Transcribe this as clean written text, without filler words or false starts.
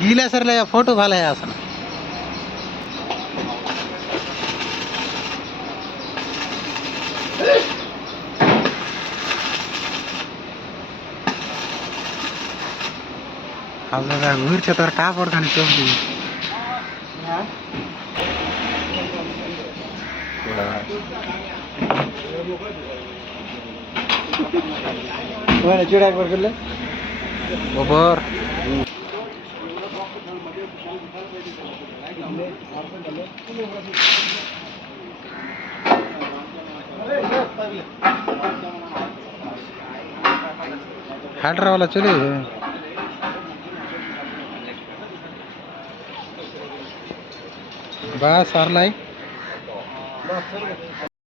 गीला सरला फोटो घालाय असं आपल्याला घरच्या तर कापड खाणे चौकी चिडा करले बरोबर हाड्रावाला चले बस सारलाई